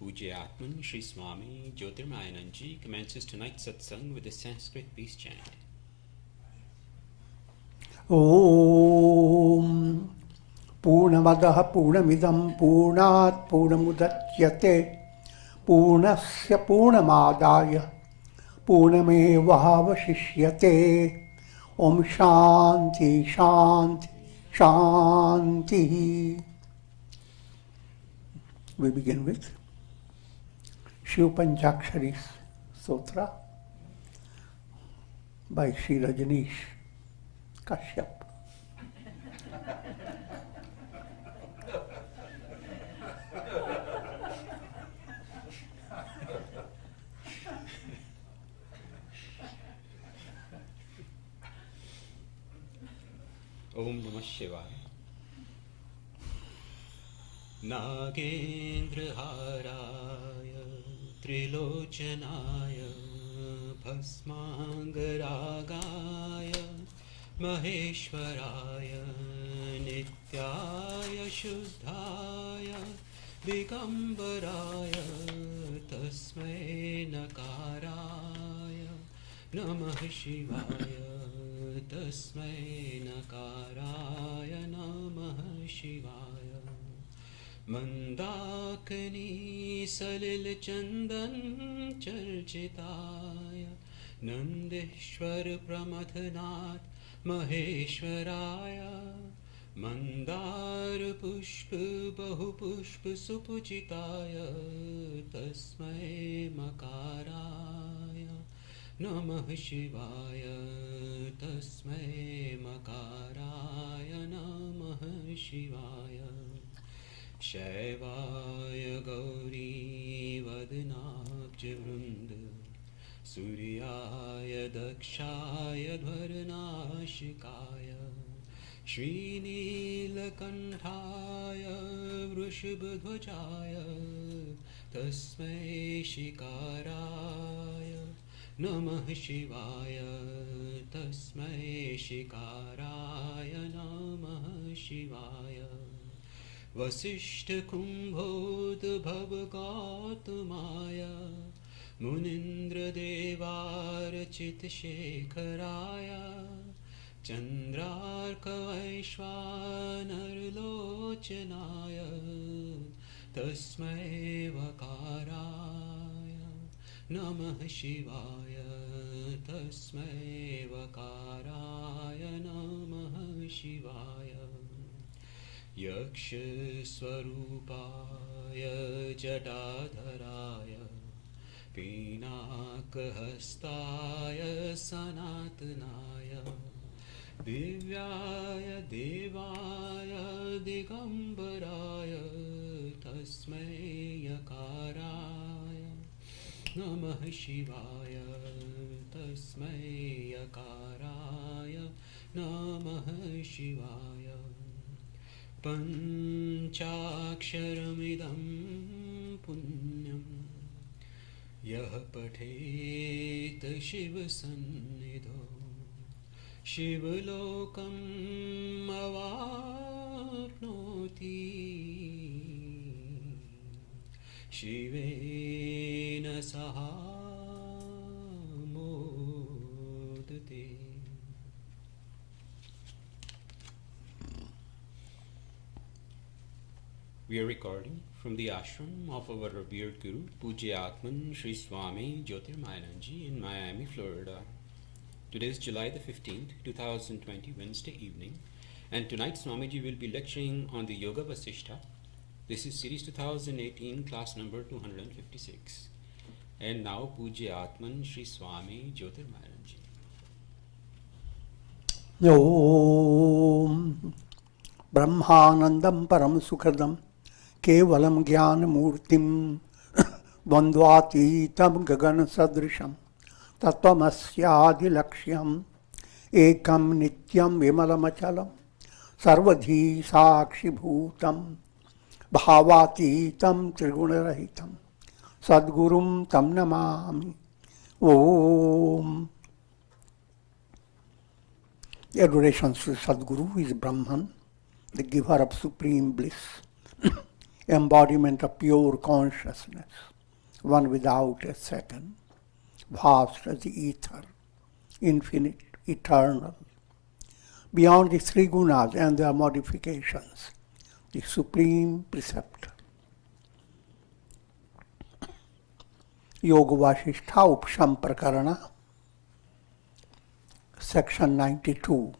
Pujya Atman Sri Swami Jyotirmayananda commences tonight's satsang with a Sanskrit peace chant. Om Purnamadaha Purnamidam Purnat Purnamudachyate Purnasya Purnamadaya Purnamevavashishyate. Om Shanti Shanti Shanti. We begin with Shiv Panchakshari Sutra by Sri Rajneesh Kashyap. Om Namah Shivaya. Nagendra Haraya Trilochanaya Bhasmangaragaya Maheshwaraya Nityaya Shuddhaya Digambaraya Tasmai Nakaraya Namah Shivaya Tasmai Nakaraya Namah Shivaya. Mandakani Salil Chandan Charchitaya Nandeshwar Pramathanat Maheshwaraya Mandar Pushpa Bahu Pushpa Supuchitaya Tasmai Makaraya Namah Shivaya Tasmai Makaraya Namah Shivaya. Shaivaya Gauri Vadnabja Vrunda Suryaya Dakshaya Dvaranashikaya Shri Neelakanthaya Vrishabhadvajaya Tasmai Shikaraya Namah Shivaya Tasmai Shikaraya Namah Shivaya. Vasishtha Kumbhodbhav Gautamaya Munindra Devarachit Shekharaya Chandrarka Vaishwanar Lochanaya Tasmai Vakaraya Namah Shivaya Tasmai Vakaraya Namah Shivaya. Yaksha Swarupaya Jadadharaya Pinakahastaya Sanatanaya Divyaya Devaya Digambaraya Tasmai Yakaraya Namah Shivaya Tasmai Yakaraya Namah Shivaya. Panchaksharamidam punyam yah pathet shivasannidho shivlokam avapnoti shivena saha modate. We are recording from the ashram of our revered Guru, Pujya Atman Sri Swami Jyotirmayananda in Miami, Florida. Today is July the 15th, 2020, Wednesday evening, and tonight Swamiji will be lecturing on the Yoga Vasistha. This is series 2018, class number 256. And now Pujya Atman Sri Swami Jyotirmayananda. Om Brahmanandam Param Sukhadam Kevalam Jnanamurtim Dvandvatitam Gagana Sadrisham Tattvamasya Laksham Ekam Nityam Vimalamachalam Sarvadhi Sakshi Bhutam Bhavatitam Trigunarahitam Sadgurum Tam Namami. Om. Adorations to Sadguru, who is Brahman, the giver of supreme bliss, embodiment of pure consciousness, one without a second, vast as the ether, infinite, eternal, beyond the three gunas and their modifications, the supreme preceptor. Yoga Vasistha Upasham Prakarana, section 92.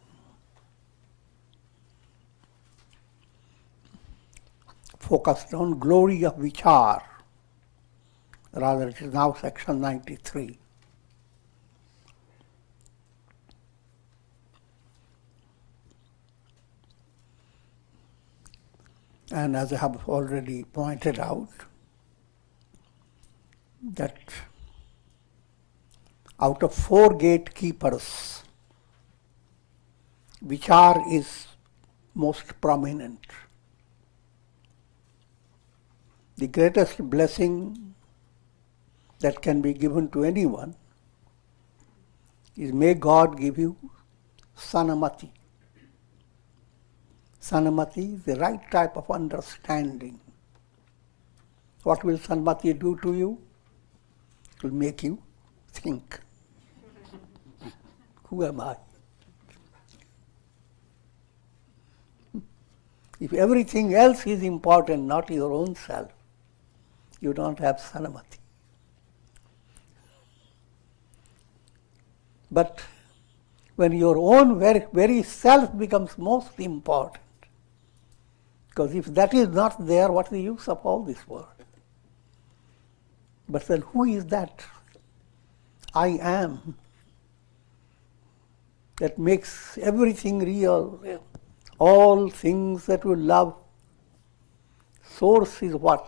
Focused on glory of vichar. Rather, it is now section 93. And as I have already pointed out, that out of four gatekeepers, vichar is most prominent. The greatest blessing that can be given to anyone is, may God give you sanamati. Sanamati is the right type of understanding. What will sanamati do to you? It will make you think. Who am I? If everything else is important, not your own self, you don't have sanamati. But when your own very self becomes most important, because if that is not there, what is the use of all this world? But then who is that I am that makes everything real, all things that we love? Source is what?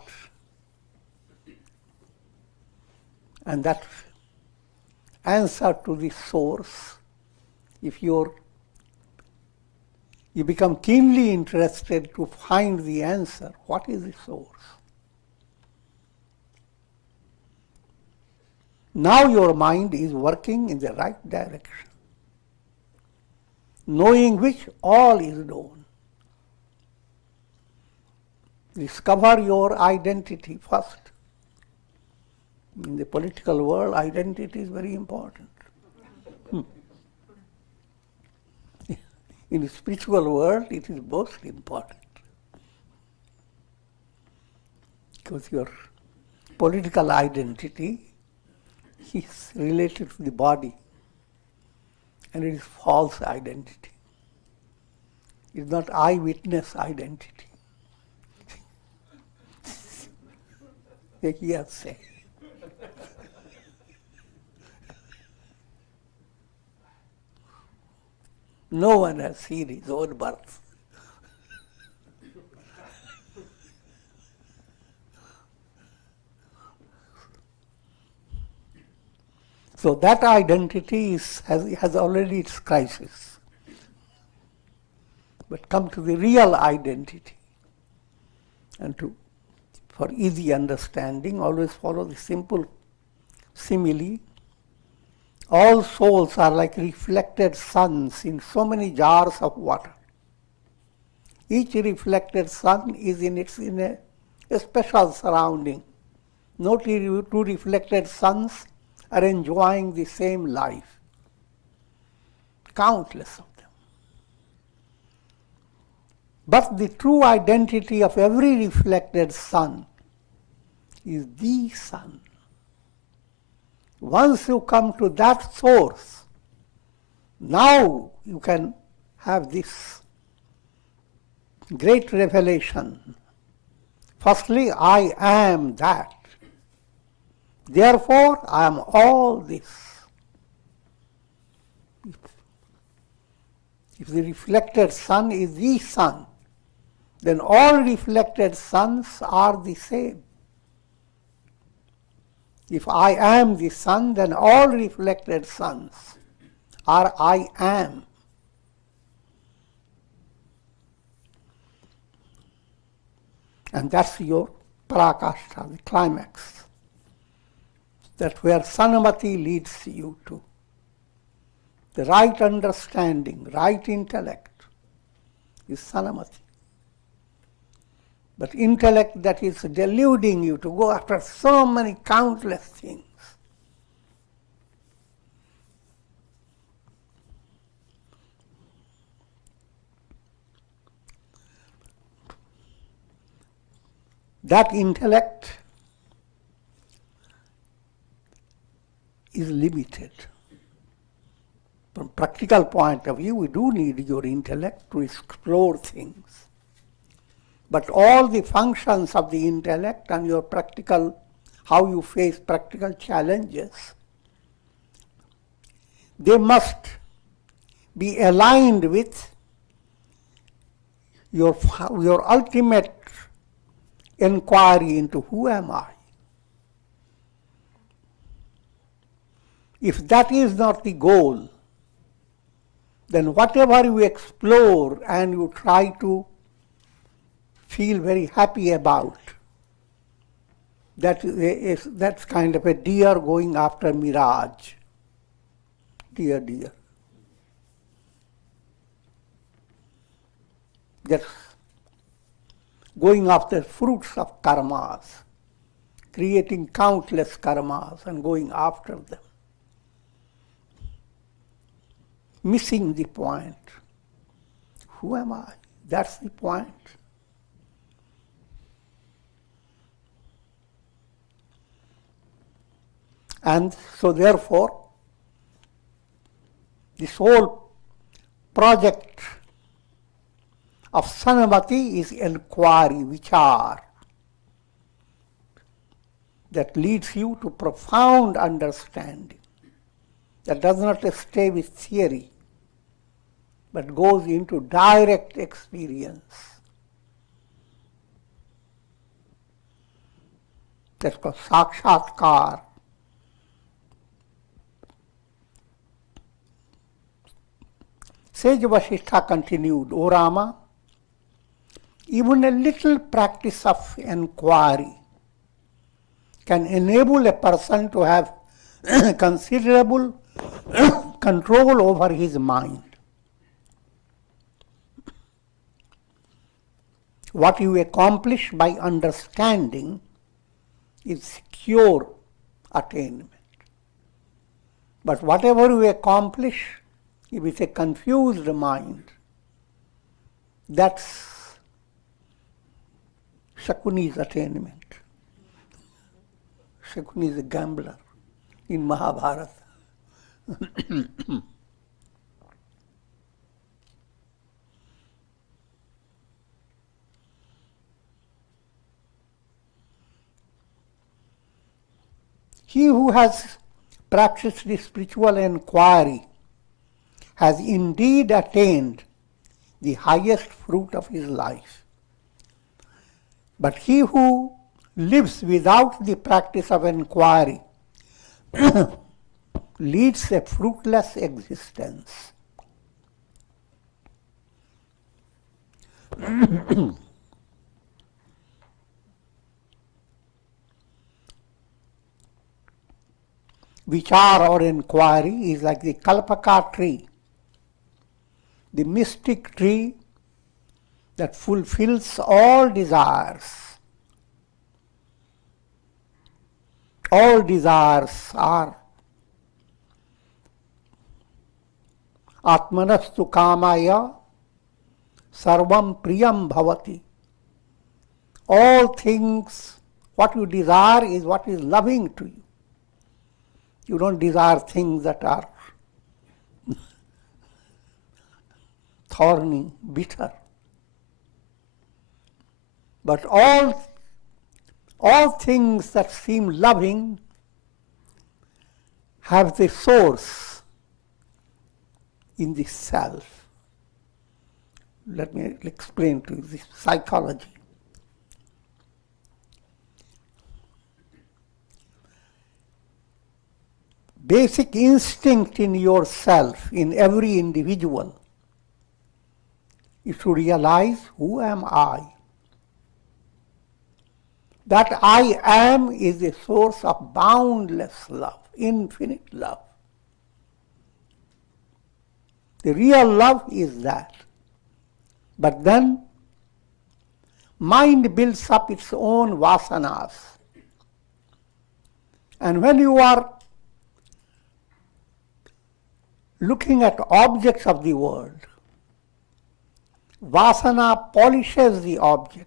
And that answer to the source, if you become keenly interested to find the answer, what is the source? Now your mind is working in the right direction, knowing which all is known. Discover your identity first. In the political world, identity is very important. In the spiritual world, it is most important. Because your political identity is related to the body, and it is false identity. It is not eyewitness identity. Yes. No one has seen his own birth. So that identity has already its crisis. But come to the real identity. And for easy understanding, always follow the simple simile. All souls are like reflected suns in so many jars of water. Each reflected sun is in a special surrounding. No two reflected suns are enjoying the same life. Countless of them. But the true identity of every reflected sun is the sun. Once you come to that source, now you can have this great revelation. Firstly, I am that. Therefore, I am all this. If the reflected sun is the sun, then all reflected suns are the same. If I am the sun, then all reflected suns are I am. And that's your parakashta, the climax. That's where sanamati leads you to. The right understanding, right intellect is sanamati. But intellect that is deluding you to go after so many countless things. That intellect is limited. From practical point of view, we do need your intellect to explore things. But all the functions of the intellect and your practical, how you face practical challenges, they must be aligned with your ultimate inquiry into who am I. If that is not the goal, then whatever you explore and you try to feel very happy about, that's kind of a deer going after mirage. Deer. That's going after fruits of karmas, creating countless karmas and going after them. Missing the point. Who am I? That's the point. And so therefore, this whole project of Sanamati is inquiry, vichar, that leads you to profound understanding, that does not stay with theory, but goes into direct experience. That's called sakshatkar. Sage Vasistha continued, O Rama, even a little practice of inquiry can enable a person to have considerable control over his mind. What you accomplish by understanding is secure attainment. But whatever you accomplish with a confused mind, that's Shakuni's attainment. Shakuni is a gambler in Mahabharata. He who has practiced the spiritual inquiry has indeed attained the highest fruit of his life. But he who lives without the practice of inquiry leads a fruitless existence. Vichar or inquiry is like the kalpaka tree, the mystic tree that fulfills all desires. All desires are atmanastu kamaya sarvam priyam bhavati. All things, what you desire is what is loving to you. You don't desire things that are thorny, bitter. But all things that seem loving have the source in the self. Let me explain to you this psychology. Basic instinct in yourself, in every individual, is to realize, who am I? That I am is a source of boundless love, infinite love. The real love is that. But then, mind builds up its own vasanas. And when you are looking at objects of the world, vasana polishes the object.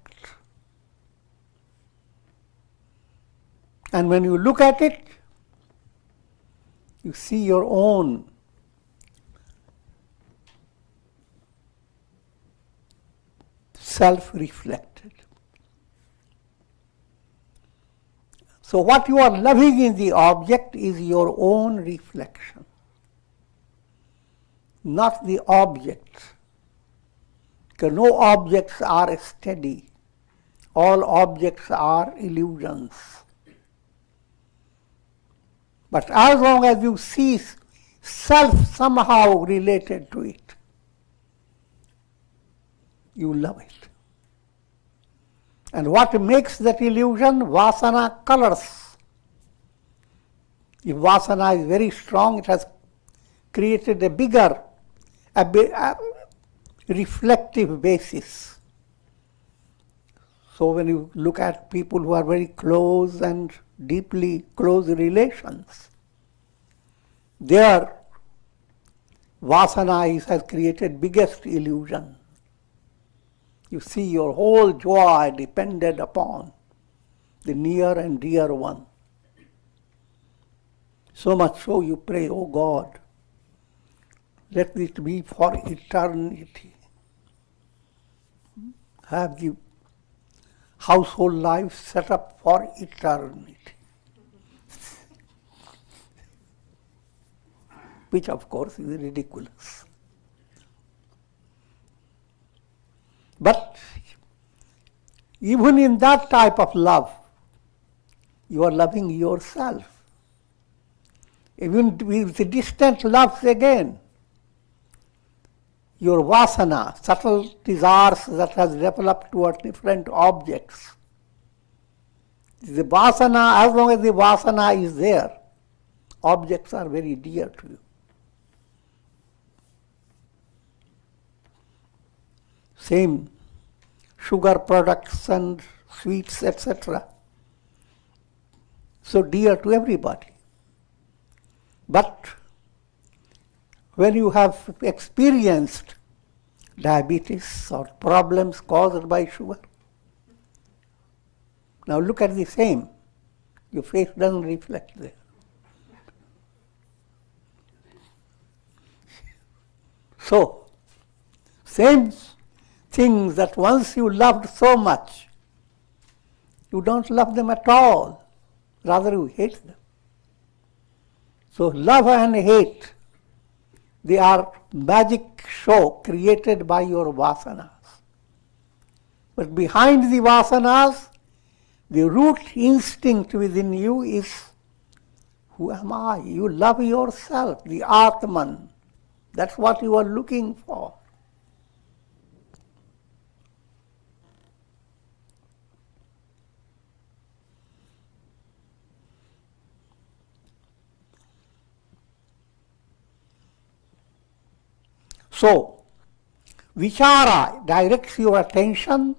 And when you look at it, you see your own self-reflected. So what you are loving in the object is your own reflection, not the object. Because no objects are steady. All objects are illusions. But as long as you see self somehow related to it, you love it. And what makes that illusion? Vasana colors. If vasana is very strong, it has created a bigger, a reflective basis. So when you look at people who are very close and deeply close relations, their vasana has created biggest illusion. You see your whole joy depended upon the near and dear one. So much so you pray, oh God, let it be for eternity. Have the household life set up for eternity. Which of course is ridiculous. But even in that type of love, you are loving yourself. Even with the distant loves again, your vasana, subtle desires that has developed toward different objects. The vasana, as long as the vasana is there, objects are very dear to you. Same sugar products and sweets, etc. So dear to everybody. But when you have experienced diabetes or problems caused by sugar, now look at the same. Your face doesn't reflect there. So, same things that once you loved so much, you don't love them at all. Rather, you hate them. So, love and hate, they are magic show created by your vasanas. But behind the vasanas, the root instinct within you is, who am I? You love yourself, the Atman. That's what you are looking for. So, vichara directs your attention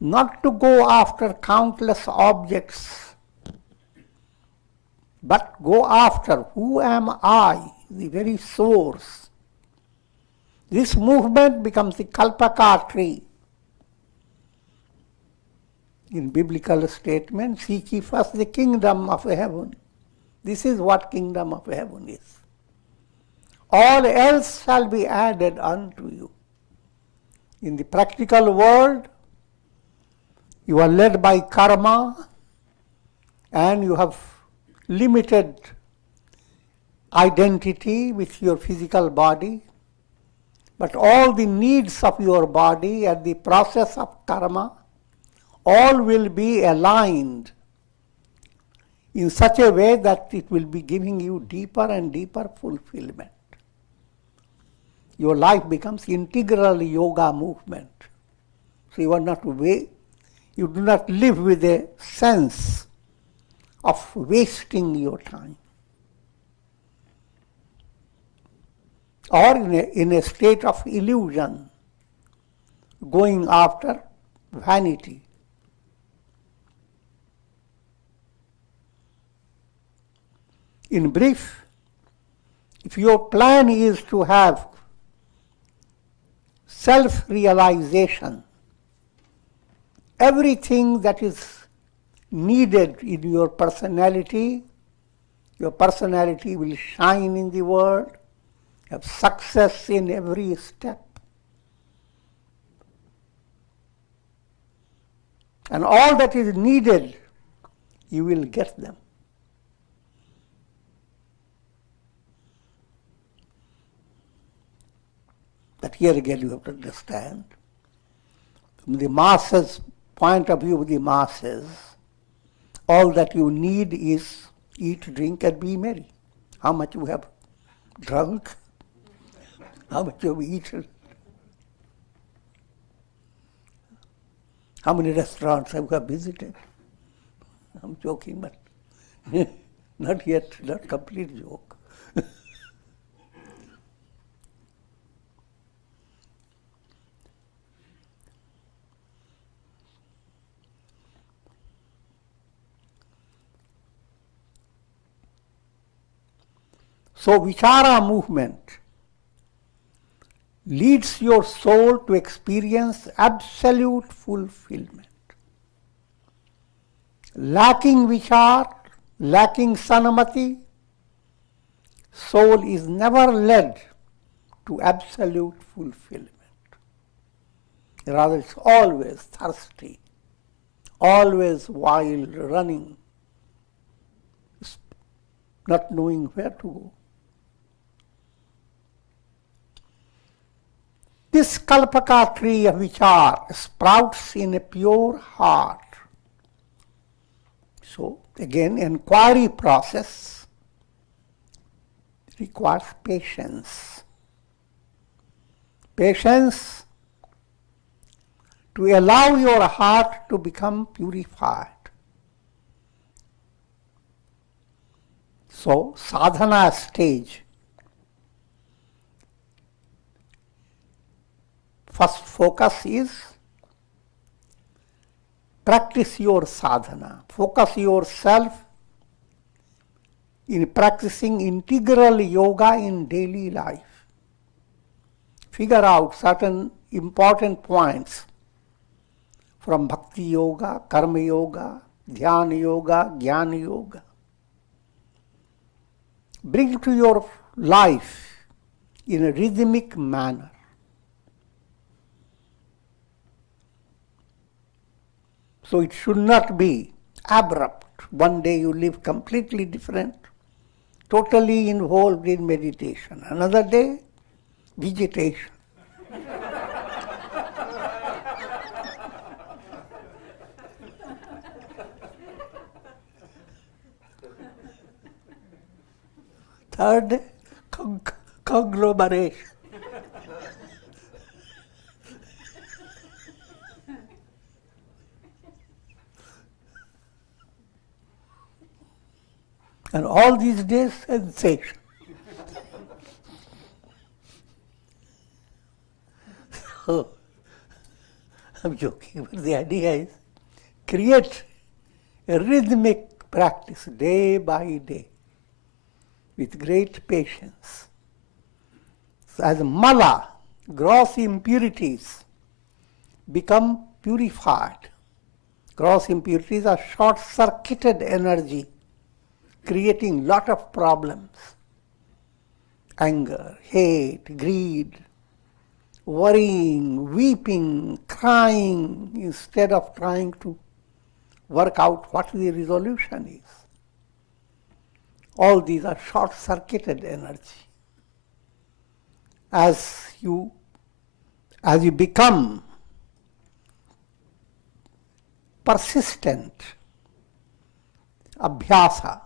not to go after countless objects, but go after who am I, the very source. This movement becomes the kalpaka tree. In biblical statement, seek ye first the kingdom of heaven. This is what kingdom of heaven is. All else shall be added unto you. In the practical world, you are led by karma and you have limited identity with your physical body, but all the needs of your body and the process of karma, all will be aligned in such a way that it will be giving you deeper and deeper fulfillment. Your life becomes integral yoga movement. So you are not you do not live with a sense of wasting your time. Or in a state of illusion, going after vanity. In brief, if your plan is to have self-realization, everything that is needed in your personality will shine in the world, have success in every step. And all that is needed, you will get them. But here again you have to understand, from the masses' point of view of the masses, all that you need is eat, drink and be merry. How much you have drunk, how much you have eaten, how many restaurants you have visited. I'm joking, but not yet, not complete joke. So vichara movement leads your soul to experience absolute fulfillment. Lacking vichar, lacking sanamati, soul is never led to absolute fulfillment. Rather, it's always thirsty, always wild, running, not knowing where to go. This kalpaka tree of vichar sprouts in a pure heart. So, again, inquiry process requires patience. Patience to allow your heart to become purified. So, sadhana stage. First focus is practice your sadhana. Focus yourself in practicing integral yoga in daily life. Figure out certain important points from bhakti yoga, karma yoga, dhyana yoga, jnana yoga. Bring it to your life in a rhythmic manner. So it should not be abrupt. One day you live completely different, totally involved in meditation. Another day, vegetation. Third day, conglomeration. And all these days, sensation. So, I'm joking, but the idea is create a rhythmic practice day by day with great patience. So as mala, gross impurities, become purified. Gross impurities are short-circuited energy, creating lot of problems. Anger, hate, greed, worrying, weeping, crying, instead of trying to work out what the resolution is. All these are short-circuited energy. As you become persistent, abhyasa,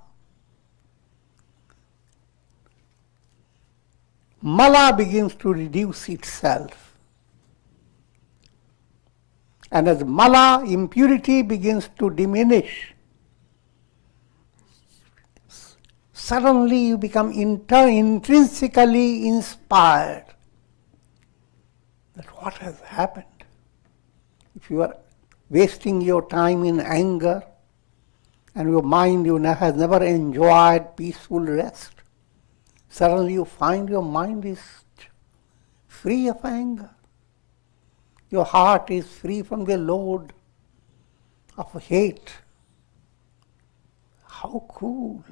mala begins to reduce itself. And as mala, impurity begins to diminish, suddenly you become intrinsically inspired that what has happened. If you are wasting your time in anger, and your mind has never enjoyed peaceful rest. Suddenly you find your mind is free of anger. Your heart is free from the load of hate. How cool!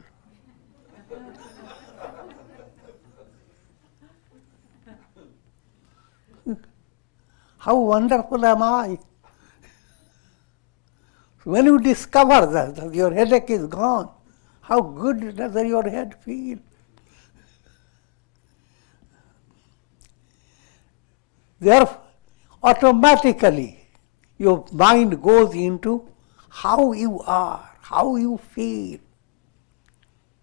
How wonderful am I? When you discover that your headache is gone, how good does your head feel? Therefore, automatically your mind goes into how you are, how you feel.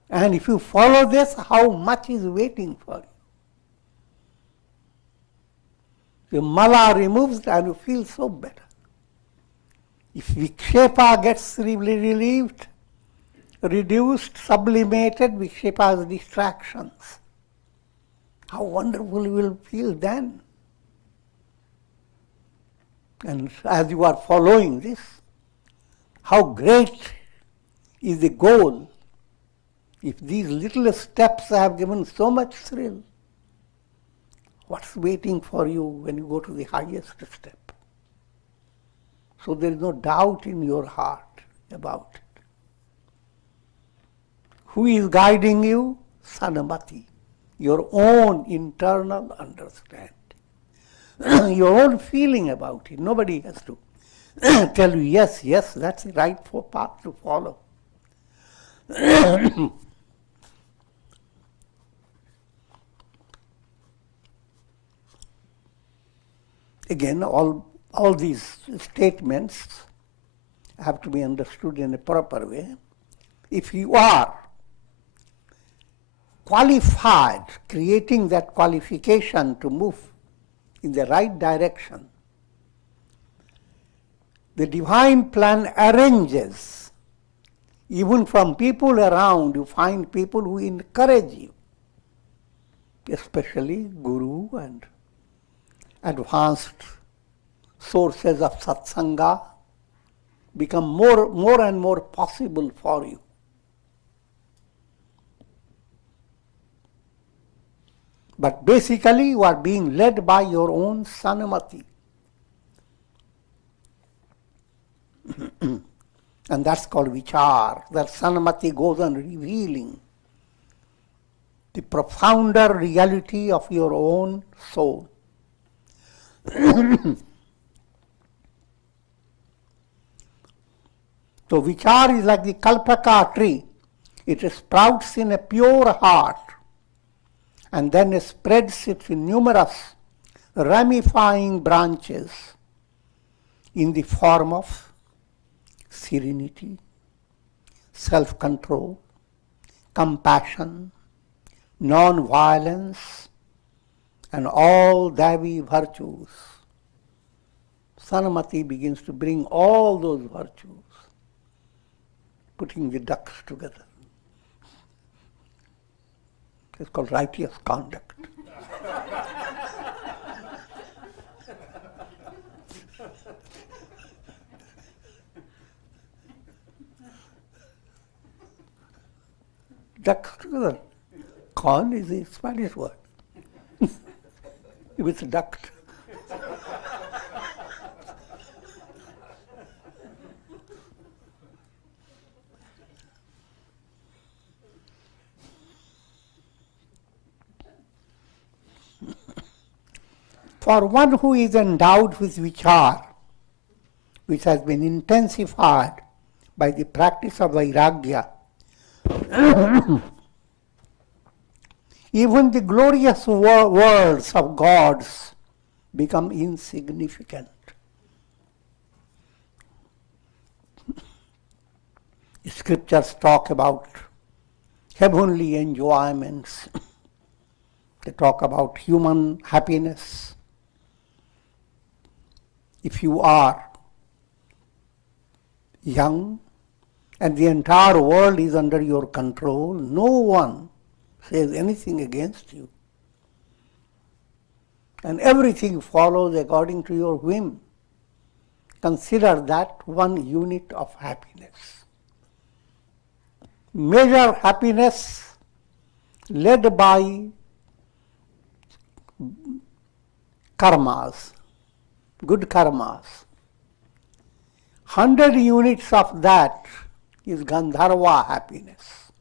And if you follow this, how much is waiting for you. The mala removes and you feel so better. If vikshepa gets relieved, reduced, sublimated, vikshepa's distractions, how wonderful you will feel then. And as you are following this, how great is the goal. If these little steps have given so much thrill, what's waiting for you when you go to the highest step? So there is no doubt in your heart about it. Who is guiding you? Sanamati, your own internal understanding. Your own feeling about it. Nobody has to tell you, yes, that's the right path to follow. Again, all these statements have to be understood in a proper way. If you are qualified, creating that qualification to move in the right direction, the divine plan arranges, even from people around, you find people who encourage you, especially Guru and advanced sources of satsanga become more and more possible for you. But basically you are being led by your own sanamati. And that's called vichar. That sanamati goes on revealing the profounder reality of your own soul. So vichar is like the kalpaka tree. It sprouts in a pure heart and then spreads its numerous ramifying branches in the form of serenity, self-control, compassion, non-violence, and all Davi virtues. Sanamati begins to bring all those virtues, putting the ducks together. It's called righteous conduct. Ducks together. Con is a Spanish word. With duct. For one who is endowed with vichar, which has been intensified by the practice of vairagya, even the glorious words of gods become insignificant. Scriptures talk about heavenly enjoyments. They talk about human happiness. If you are young and the entire world is under your control, no one says anything against you. And everything follows according to your whim. consider that one unit of happiness. Measure happiness led by karmas, good karmas. 100 units of that is Gandharva happiness.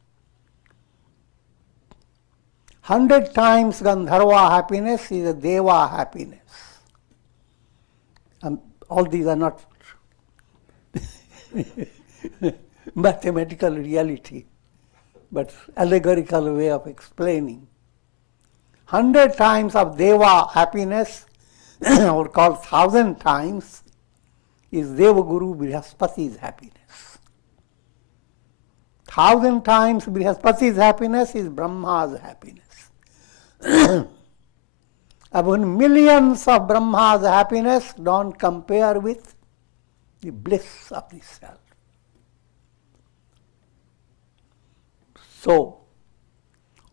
100 times Gandharva happiness is a Deva happiness. All these are not mathematical reality, but allegorical way of explaining. 100 times of Deva happiness, or called 1,000 times, is Devaguru Brihaspati's happiness. 1,000 times Brihaspati's happiness is Brahma's happiness. Upon millions of Brahma's happiness don't compare with the bliss of the self. So,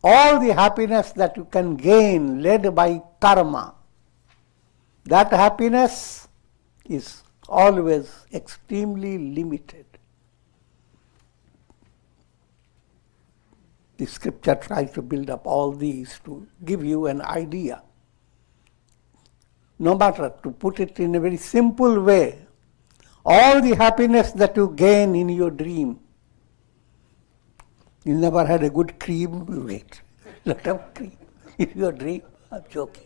all the happiness that you can gain led by karma, that happiness is always extremely limited. The scripture tries to build up all these to give you an idea. No matter, to put it in a very simple way, all the happiness that you gain in your dream, you never had a good cream, you ate a lot of cream in your dream. I'm joking.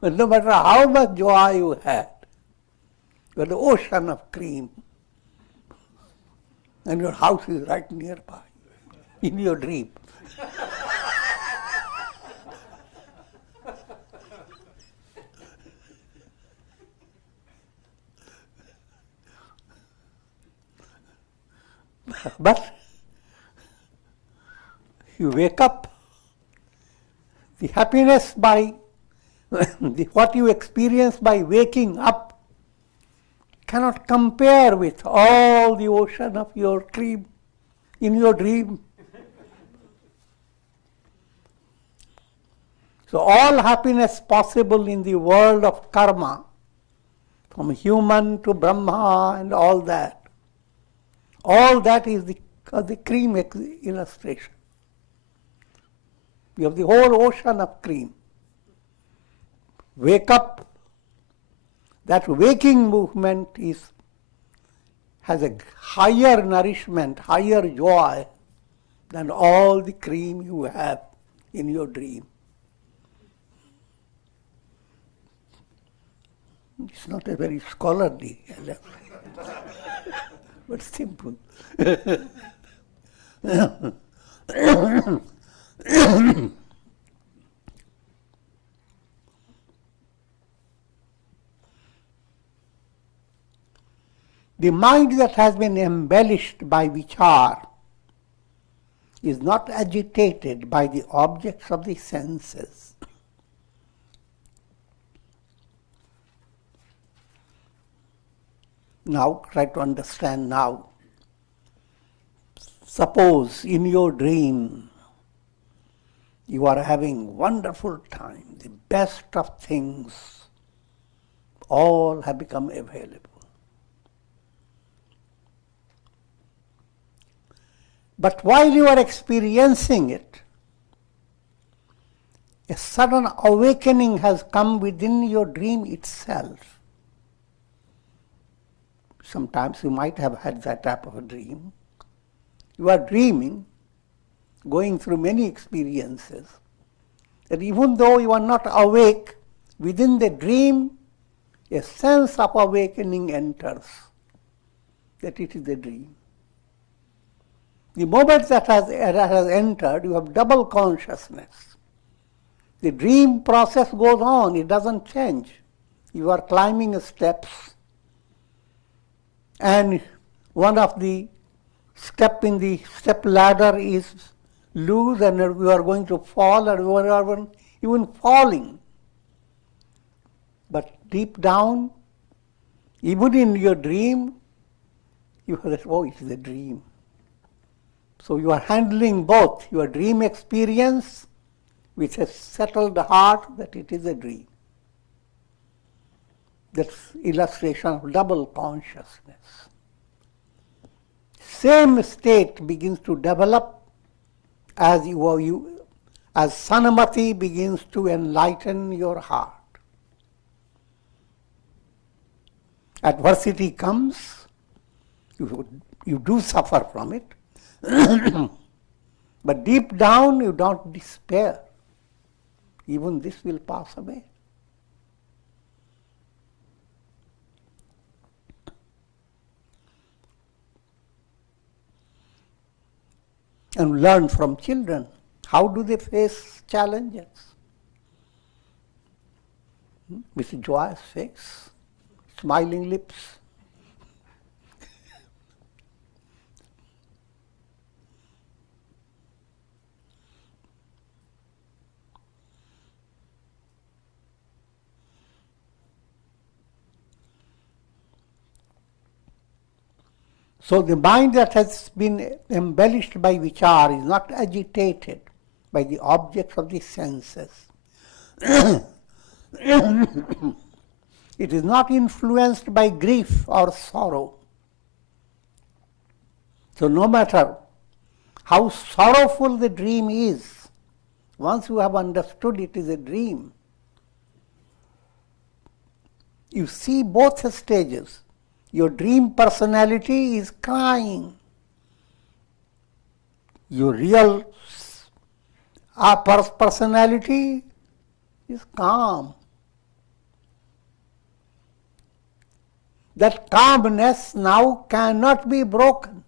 But no matter how much joy you had, you had an ocean of cream, and your house is right nearby, in your dream. But you wake up, the happiness by what you experience by waking up cannot compare with all the ocean of your cream in your dream. So all happiness possible in the world of karma, from human to Brahma and all that is the cream illustration. You have the whole ocean of cream. Wake up. That waking movement has a higher nourishment, higher joy than all the cream you have in your dream. It's not a very scholarly, but simple. The mind that has been embellished by vichar is not agitated by the objects of the senses. Now, try to understand now. Suppose in your dream you are having wonderful time, the best of things, all have become available. But while you are experiencing it, a sudden awakening has come within your dream itself. Sometimes you might have had that type of a dream. You are dreaming, going through many experiences, that even though you are not awake, within the dream, a sense of awakening enters, that it is a dream. The moment that has entered, you have double consciousness. The dream process goes on, it doesn't change. You are climbing steps, and one of the step in the step ladder is loose and you are going to fall, and you are even falling. But deep down, even in your dream, you have that, oh, it is a dream. So you are handling both your dream experience with a settled heart that it is a dream. That's illustration of double consciousness. Same state begins to develop as as Sanamati begins to enlighten your heart. Adversity comes, you do suffer from it, but deep down you don't despair. Even this will pass away. And learn from children. How do they face challenges? With joyous face, smiling lips. So the mind that has been embellished by vichar is not agitated by the objects of the senses. It is not influenced by grief or sorrow. So no matter how sorrowful the dream is, once you have understood it is a dream, you see both stages. Your dream personality is crying. Your real personality is calm. That calmness now cannot be broken.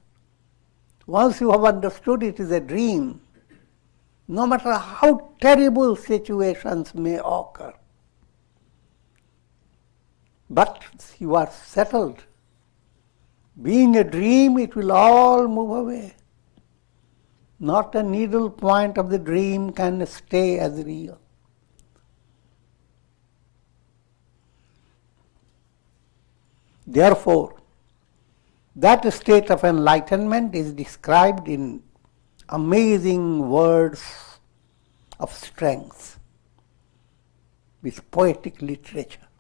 Once you have understood it is a dream, no matter how terrible situations may occur, but you are settled. Being a dream, it will all move away. Not a needle point of the dream can stay as real. Therefore, that state of enlightenment is described in amazing words of strength with poetic literature.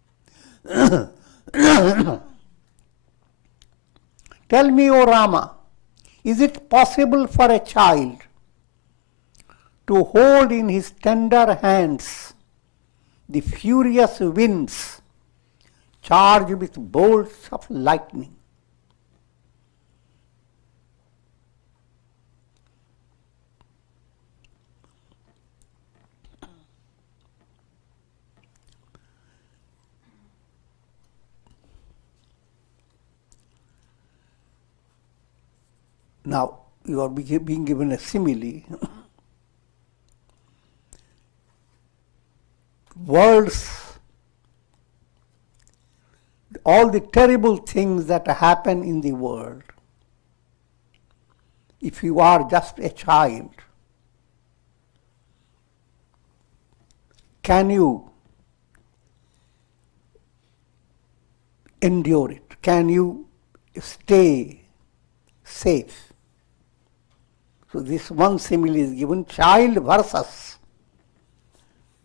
Tell me, O Rama, is it possible for a child to hold in his tender hands the furious winds charged with bolts of lightning? Now, you are being given a simile. Words, all the terrible things that happen in the world, if you are just a child, can you endure it? Can you stay safe? So this one simile is given, child versus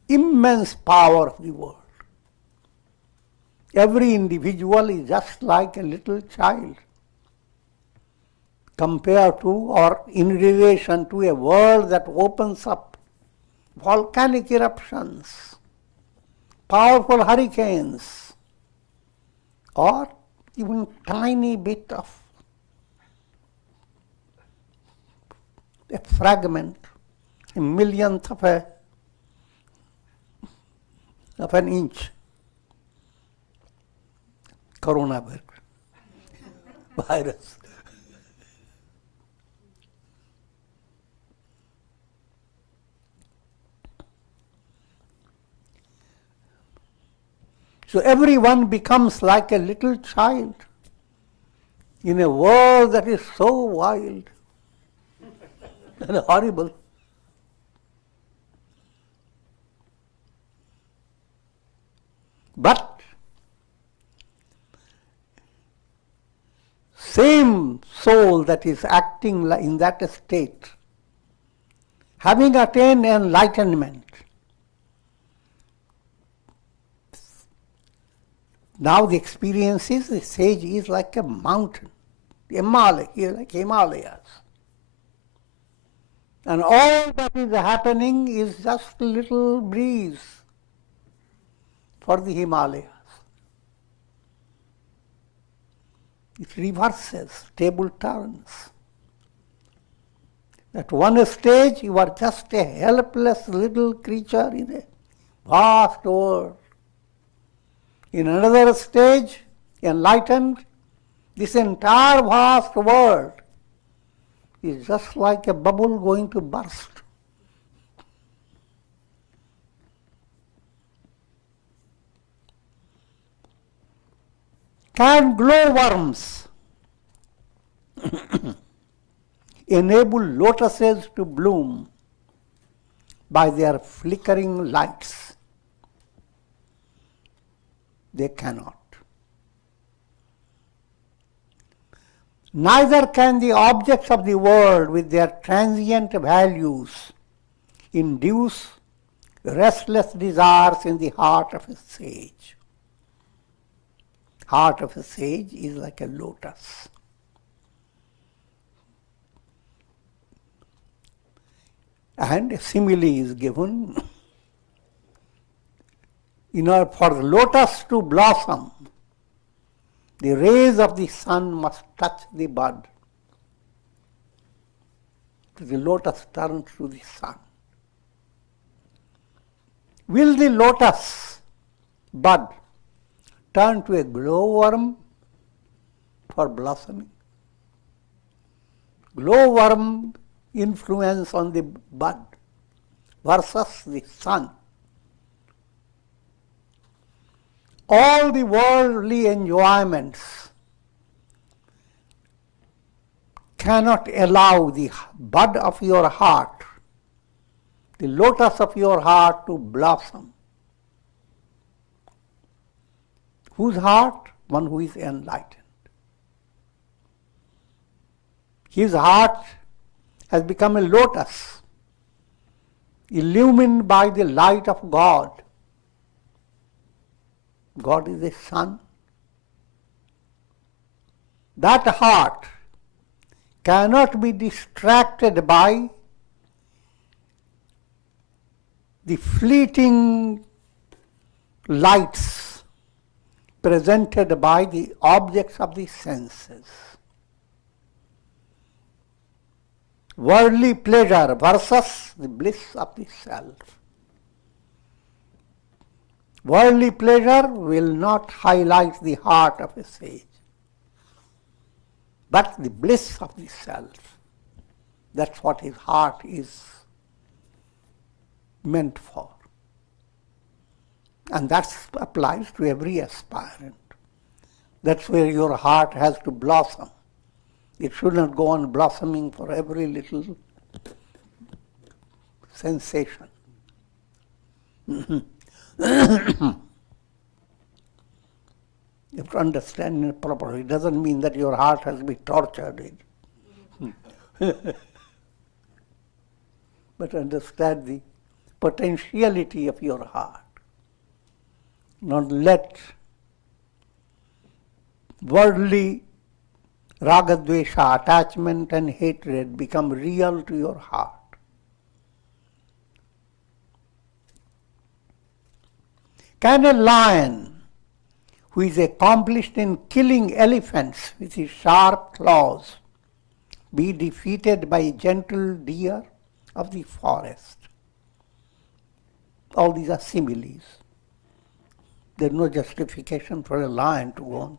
immense power of the world. Every individual is just like a little child compared to or in relation to a world that opens up volcanic eruptions, powerful hurricanes, or even tiny bit of a fragment, a millionth of an inch, coronavirus. So everyone becomes like a little child in a world that is so wild and horrible. But same soul that is acting in that state, having attained enlightenment, Now the experience is the sage is like a mountain, like Himalayas. And all that is happening is just a little breeze for the Himalayas. It reverses, table turns. At one stage, you are just a helpless little creature in a vast world. In another stage, enlightened, this entire vast world is just like a bubble going to burst. Can glowworms enable lotuses to bloom by their flickering lights? They cannot. Neither can the objects of the world with their transient values induce restless desires in the heart of a sage. Heart of a sage is like a lotus. And a simile is given. In order for the lotus to blossom, the rays of the sun must touch the bud. The lotus turns to the sun. Will the lotus bud turn to a glowworm for blossoming? Glowworm influence on the bud versus the sun. All the worldly enjoyments cannot allow the bud of your heart, the lotus of your heart to blossom. Whose heart? One who is enlightened. His heart has become a lotus, illumined by the light of God. God is the sun. That heart cannot be distracted by the fleeting lights presented by the objects of the senses. Worldly pleasure versus the bliss of the self. Worldly pleasure will not highlight the heart of a sage, but the bliss of the self. That's what his heart is meant for. And that applies to every aspirant. That's where your heart has to blossom. It should not go on blossoming for every little sensation. You have to understand it properly. It doesn't mean that your heart has to be tortured. But understand the potentiality of your heart. Not let worldly ragadvesha, attachment and hatred become real to your heart. Can a lion who is accomplished in killing elephants with his sharp claws be defeated by a gentle deer of the forest? All these are similes. There's no justification for a lion to go on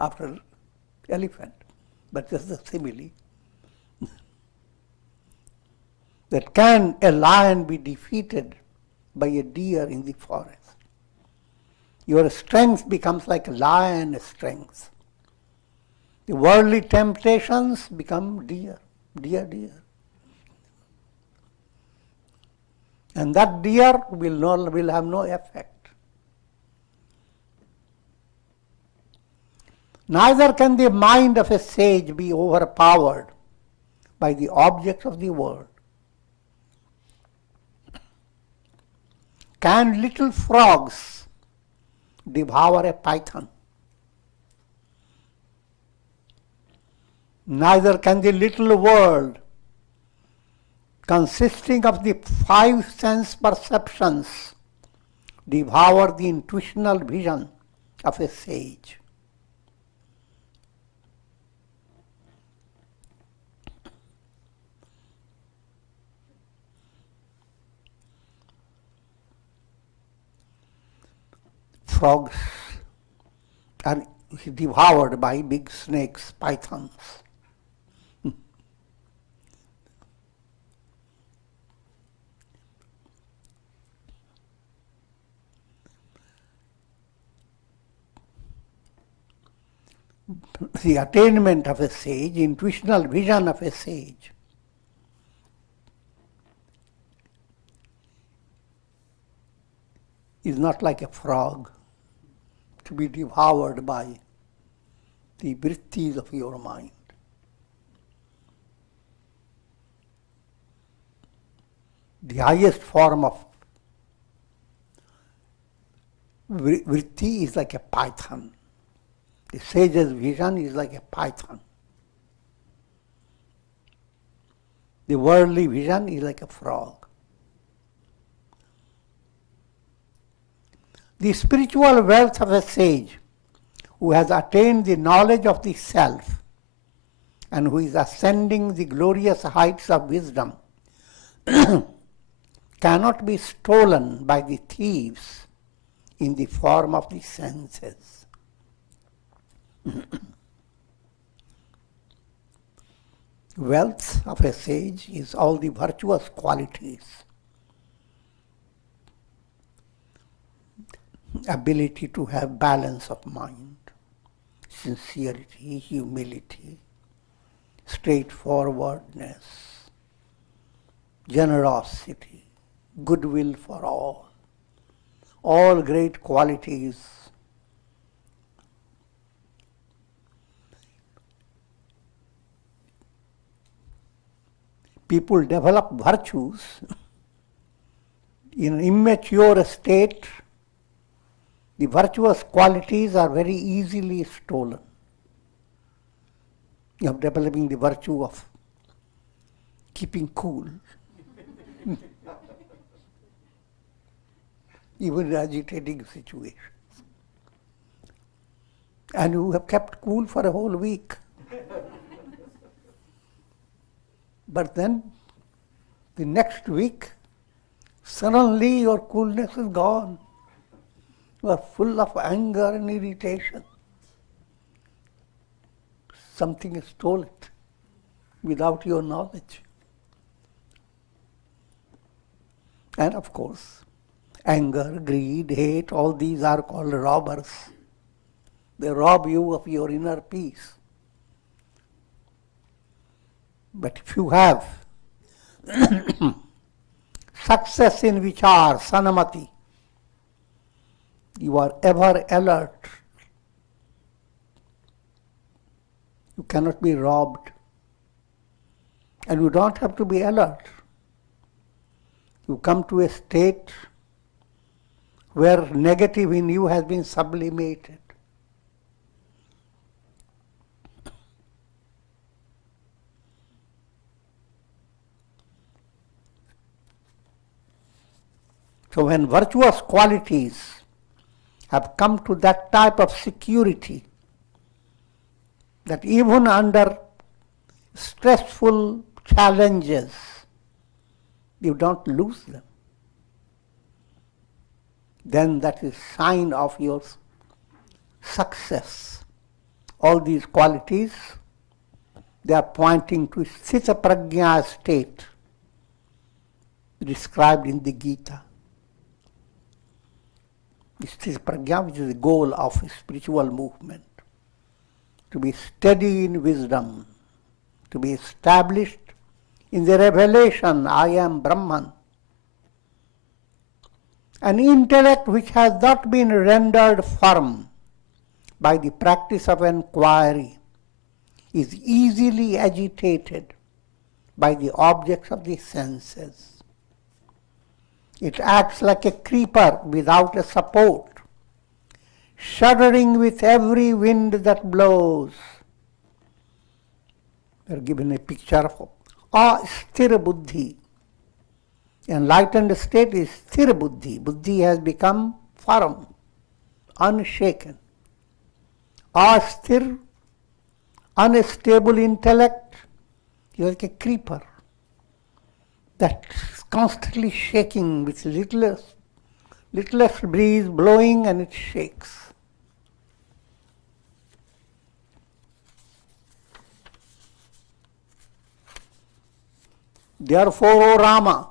after elephant, but just a simile. That can a lion be defeated by a deer in the forest? Your strength becomes like a lion's strength. The worldly temptations become deer. And that deer will have no effect. Neither can the mind of a sage be overpowered by the objects of the world. Can little frogs devour a python. Neither can the little world, consisting of the five sense perceptions, devour the intuitional vision of a sage. Frogs are devoured by big snakes, pythons. The attainment of a sage, intuitional vision of a sage, is not like a frog to be devoured by the vrittis of your mind. The highest form of vritti is like a python. The sage's vision is like a python. The worldly vision is like a frog. The spiritual wealth of a sage who has attained the knowledge of the self and who is ascending the glorious heights of wisdom cannot be stolen by the thieves in the form of the senses. Wealth of a sage is all the virtuous qualities. Ability to have balance of mind, sincerity, humility, straightforwardness, generosity, goodwill for all great qualities. People develop virtues in an immature state. The virtuous qualities are very easily stolen. You are developing the virtue of keeping cool, even in agitating situations. And you have kept cool for a whole week. But then, the next week, suddenly your coolness is gone. You are full of anger and irritation. Something has stolen it without your knowledge. And of course, anger, greed, hate, all these are called robbers. They rob you of your inner peace. But if you have success in vichar, sanamati, you are ever alert. You cannot be robbed. And you don't have to be alert. You come to a state where negative in you has been sublimated. So when virtuous qualities have come to that type of security, that even under stressful challenges, you don't lose them, then that is sign of your success. All these qualities, they are pointing to Sthita Prajna state described in the Gita. Sthita Prajna, which is the goal of spiritual movement, to be steady in wisdom, to be established in the revelation, I am Brahman. An intellect which has not been rendered firm by the practice of inquiry is easily agitated by the objects of the senses. It acts like a creeper without a support, shuddering with every wind that blows. We are given a picture of asthira buddhi. Enlightened state is sthira buddhi. Buddhi has become firm, unshaken. Asthir, unstable intellect, is like a creeper that's constantly shaking with littlest breeze blowing and it shakes. Therefore, O Rama,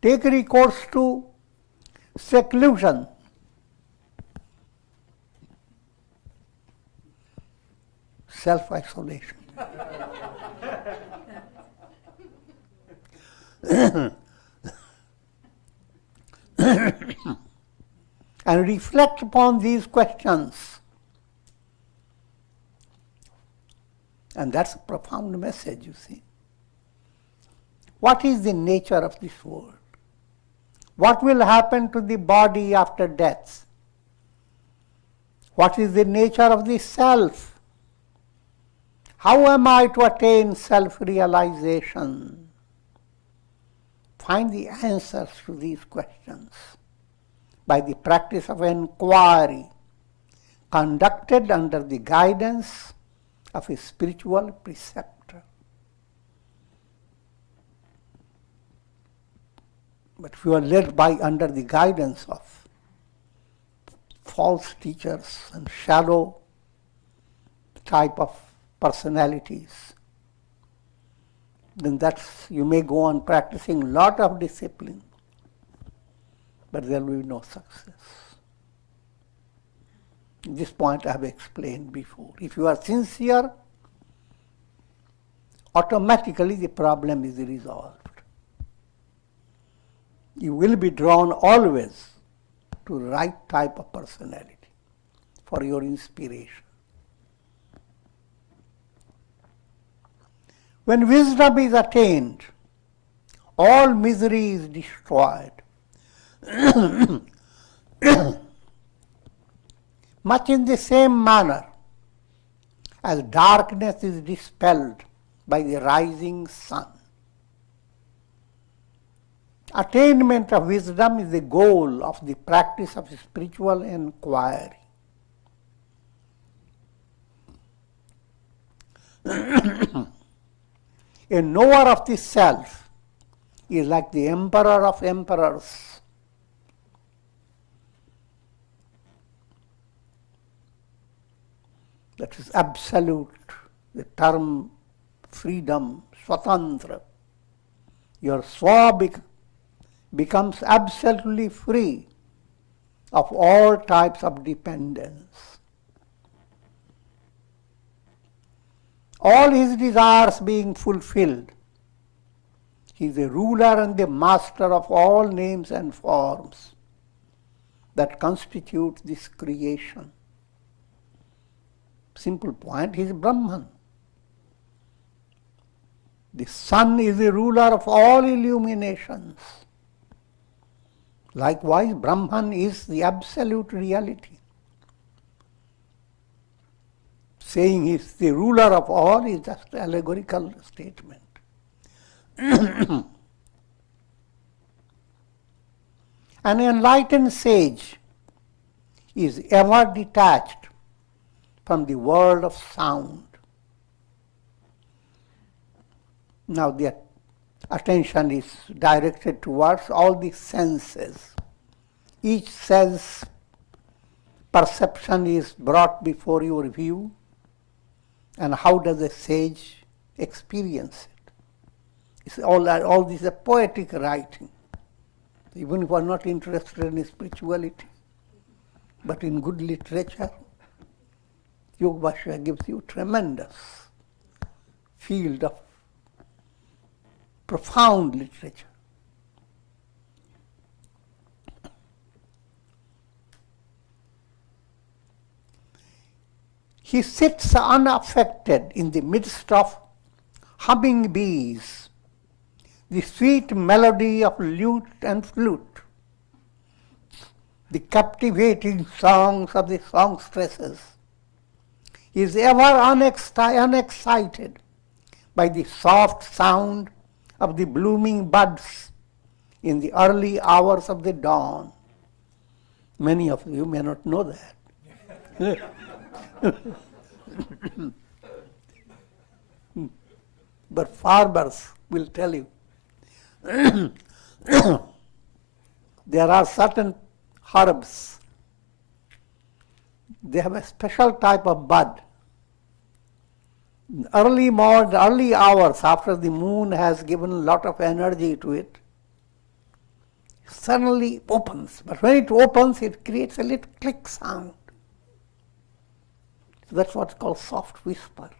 take recourse to seclusion. Self-isolation. And reflect upon these questions. And that's a profound message, you see. What is the nature of this world? What will happen to the body after death? What is the nature of the self? How am I to attain self-realization? Find the answers to these questions by the practice of inquiry conducted under the guidance of a spiritual preceptor. But if you are led by under the guidance of false teachers and shallow type of personalities, then you may go on practicing lot of discipline, but there will be no success. This point I have explained before. If you are sincere, automatically the problem is resolved. You will be drawn always to the right type of personality for your inspiration. When wisdom is attained, all misery is destroyed. Much in the same manner as darkness is dispelled by the rising sun. Attainment of wisdom is the goal of the practice of spiritual inquiry. A knower of the self is like the emperor of emperors. That is absolute, the term freedom, swatantra. Your swa becomes absolutely free of all types of dependence. All his desires being fulfilled, he is the ruler and the master of all names and forms that constitute this creation. Simple point, he is Brahman. The sun is the ruler of all illuminations. Likewise, Brahman is the absolute reality. Saying he is the ruler of all is just an allegorical statement. An enlightened sage is ever detached from the world of sound. Now the attention is directed towards all the senses. Each sense perception is brought before your view, and how does a sage experience it? It's all this is a poetic writing. Even if you are not interested in spirituality, but in good literature, Yoga Bhashya gives you tremendous field of profound literature. He sits unaffected in the midst of humming bees, the sweet melody of lute and flute, the captivating songs of the songstresses, is ever unexcited by the soft sound of the blooming buds in the early hours of the dawn. Many of you may not know that. But farmers will tell you. There are certain herbs. They have a special type of bud. Early hours after the moon has given a lot of energy to it, suddenly opens. But when it opens, it creates a little click sound. So that's what's called soft whisper.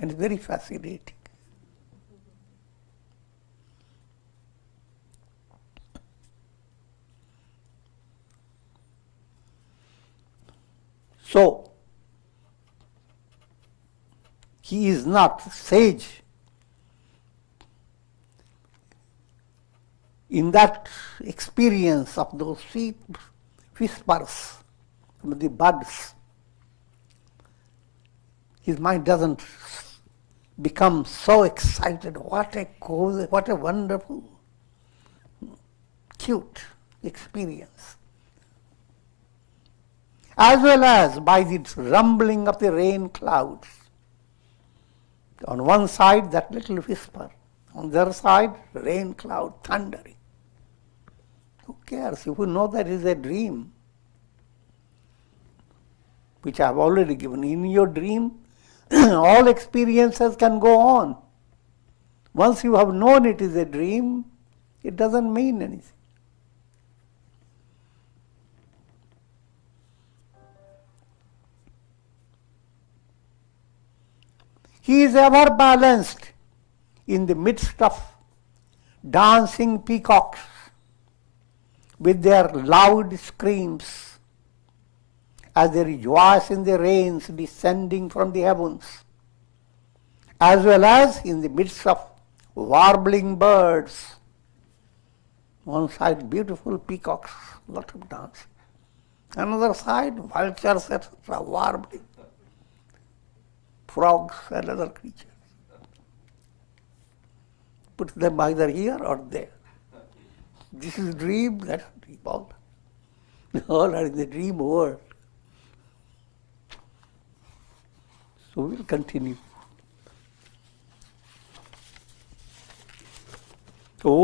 And it's very fascinating. So, he is not sage in that experience of those sweet whispers from the buds. His mind doesn't become so excited. What a wonderful, cute experience. As well as by the rumbling of the rain clouds. On one side, that little whisper. On the other side, rain cloud thundering. Who cares? If you know that is a dream, which I have already given. In your dream, all experiences can go on. Once you have known it is a dream, it doesn't mean anything. He is ever balanced in the midst of dancing peacocks with their loud screams as they rejoice in the rains descending from the heavens, as well as in the midst of warbling birds. One side, beautiful peacocks, lot of dancing. Another side, vultures, etc., warbling. Frogs and other creatures. Put them either here or there. This is dream, that's dream. All are in the dream world. So we'll continue. Om.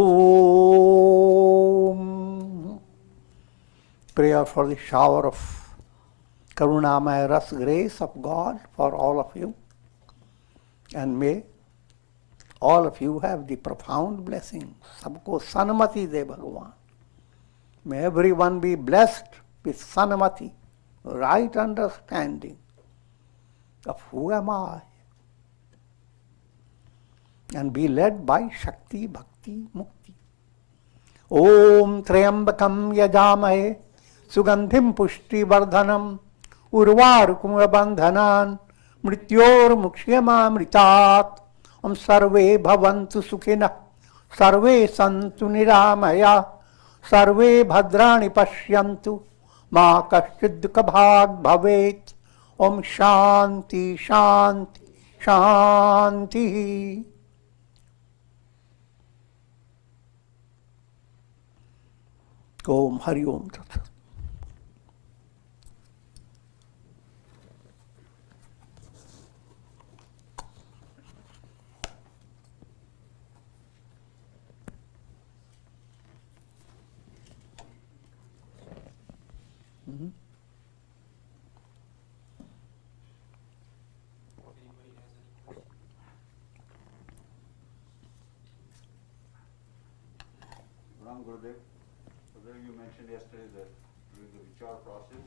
Prayer for the shower of Karunamaya Ras grace of God for all of you. And may all of you have the profound blessings. Sabko sanmati de Bhagavan. May everyone be blessed with sanmati, right understanding of who am I, and be led by Shakti, Bhakti, Mukti. Om Trayambakam Yajamahe Sugandhim Pushti Vardhanam Urvarukum Bandhanan Mrityor Mukshiyama Mritat Om Sarve Bhavantu Sukhina Sarve Santu Niramaya Sarve Bhadrani Pashyantu Ma Kashchid Dukhabhag Bhavet Om Shanti Shanti Shanti. Om Hari Om Tat Sat. Gurudev, you mentioned yesterday that during the vichar process,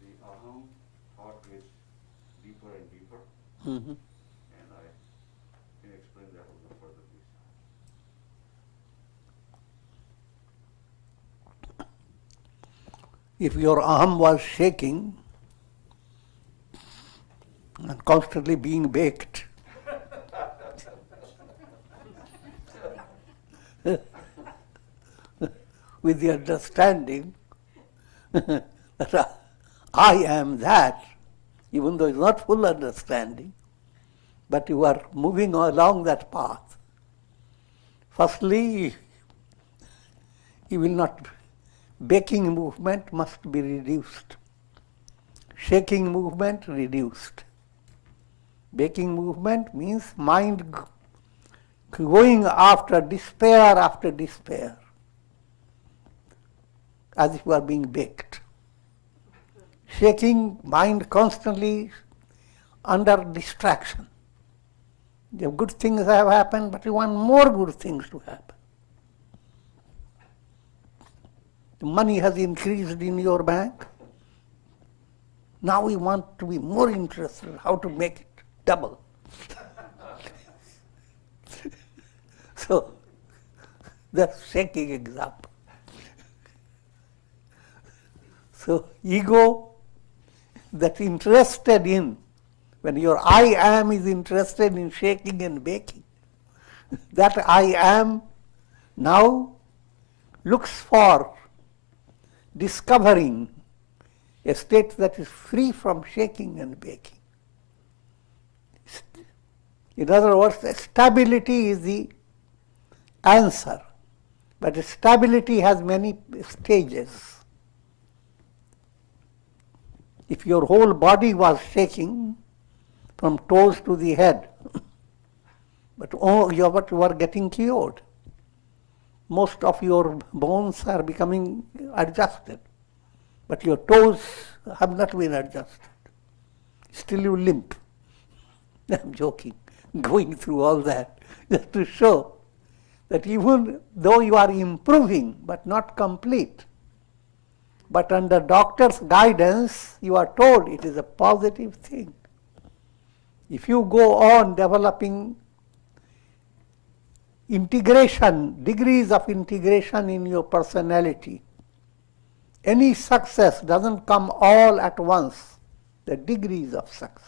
the aham thought gets deeper and deeper. And can you explain that a little further, please? If your aham was shaking and constantly being baked, with the understanding that I am that, even though it's not full understanding, but you are moving along that path. Firstly, you will not, baking movement must be reduced. Shaking movement reduced. Baking movement means mind going after despair, as if you are being baked. Shaking, mind constantly under distraction. The good things have happened, but you want more good things to happen. The money has increased in your bank. Now we want to be more interested in how to make it double. So, that's shaking example. So, ego that's interested in, when your I am is interested in shaking and baking, that I am now looks for discovering a state that is free from shaking and baking. In other words, stability is the answer, but stability has many stages. If your whole body was shaking from toes to the head, but you are getting cured. Most of your bones are becoming adjusted, but your toes have not been adjusted. Still you limp. I'm joking, going through all that, just to show that even though you are improving, but not complete, but under doctor's guidance, you are told it is a positive thing. If you go on developing integration, degrees of integration in your personality, any success doesn't come all at once, the degrees of success.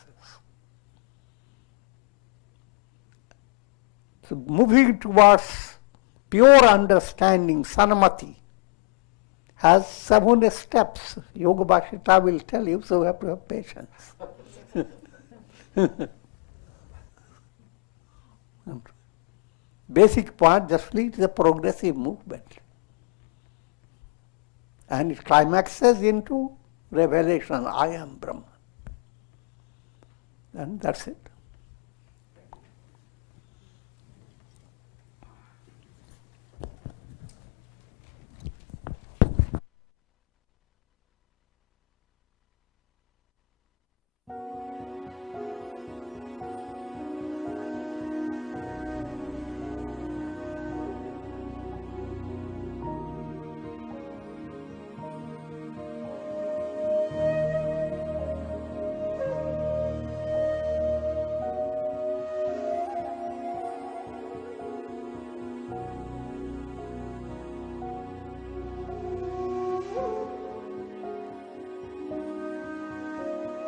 So moving towards pure understanding, sanamati, has 7 steps. Yoga Bhashita will tell you, so you have to have patience. Basic point, justly, it is a progressive movement. And it climaxes into revelation, I am Brahman. And that's it.